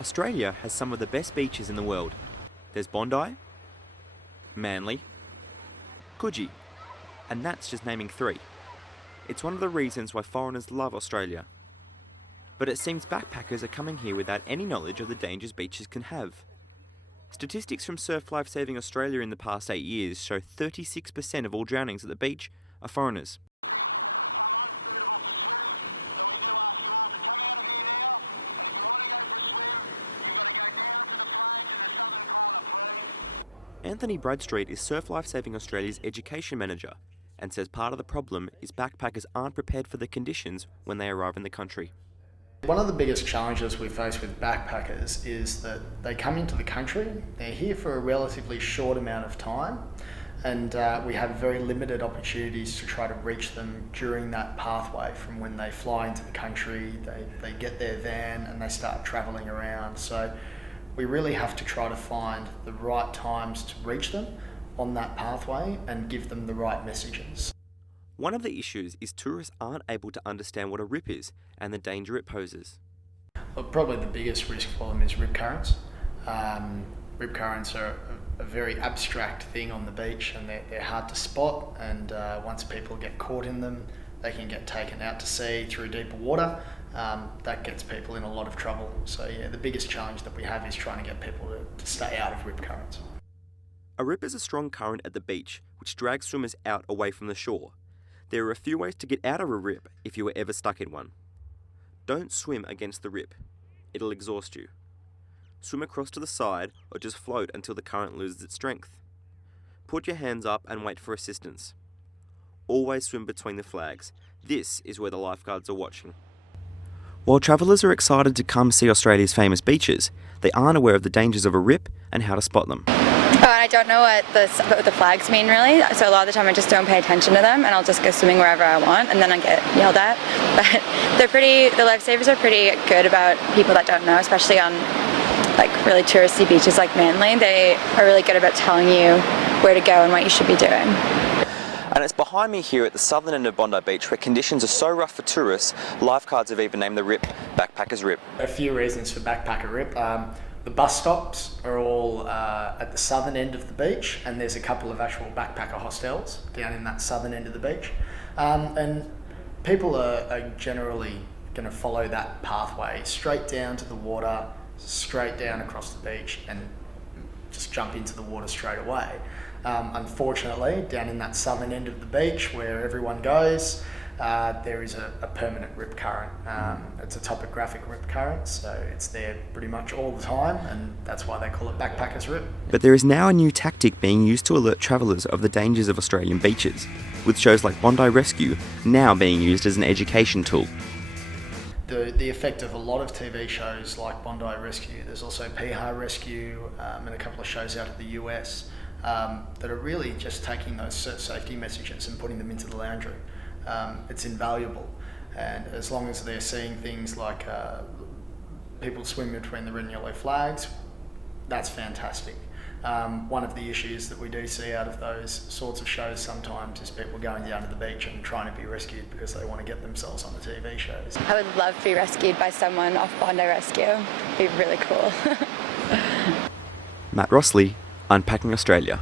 Australia has some of the best beaches in the world. There's Bondi, Manly, Coogee, and that's just naming three. It's one of the reasons why foreigners love Australia. But it seems backpackers are coming here without any knowledge of the dangers beaches can have. Statistics from Surf Life Saving Australia in the past 8 years show 36% of all drownings at the beach are foreigners. Anthony Bradstreet is Surf Life Saving Australia's education manager and says part of the problem is backpackers aren't prepared for the conditions when they arrive in the country. One of the biggest challenges we face with backpackers is that they come into the country, they're here for a relatively short amount of time, and we have very limited opportunities to try to reach them during that pathway from when they fly into the country, they get their van and they start travelling around. So we really have to try to find the right times to reach them on that pathway and give them the right messages. One of the issues is tourists aren't able to understand what a rip is and the danger it poses. Well, probably the biggest risk for them is rip currents. Rip currents are a very abstract thing on the beach, and they're hard to spot, and once people get caught in them, they can get taken out to sea through deeper water. That gets people in a lot of trouble. So yeah, the biggest challenge that we have is trying to get people to stay out of rip currents. A rip is a strong current at the beach which drags swimmers out away from the shore. There are a few ways to get out of a rip if you were ever stuck in one. Don't swim against the rip. It'll exhaust you. Swim across to the side or just float until the current loses its strength. Put your hands up and wait for assistance. Always swim between the flags. This is where the lifeguards are watching. While travellers are excited to come see Australia's famous beaches, they aren't aware of the dangers of a rip and how to spot them. And I don't know what the flags mean really, so a lot of the time I just don't pay attention to them and I'll just go swimming wherever I want and then I get yelled at. But the lifesavers are pretty good about people that don't know, especially on like really touristy beaches like Manly. They are really good about telling you where to go and what you should be doing. And it's behind me here at the southern end of Bondi Beach where conditions are so rough for tourists, lifeguards have even named the rip Backpackers Rip. A few reasons for Backpacker Rip. The bus stops are all at the southern end of the beach, and there's a couple of actual backpacker hostels down in that southern end of the beach. And people are generally going to follow that pathway straight down to the water, straight down across the beach, and just jump into the water straight away. Unfortunately, down in that southern end of the beach where everyone goes, there is a permanent rip current. It's a topographic rip current, so it's there pretty much all the time, and that's why they call it Backpackers Rip. But there is now a new tactic being used to alert travellers of the dangers of Australian beaches, with shows like Bondi Rescue now being used as an education tool. The effect of a lot of TV shows like Bondi Rescue, there's also Piha Rescue and a couple of shows out of the US that are really just taking those safety messages and putting them into the lounge room. It's invaluable, and as long as they're seeing things like people swim between the red and yellow flags, that's fantastic. One of the issues that we do see out of those sorts of shows sometimes is people going down to the beach and trying to be rescued because they want to get themselves on the TV shows. I would love to be rescued by someone off Bondi Rescue. It'd be really cool. Matt Rossley, Unpacking Australia.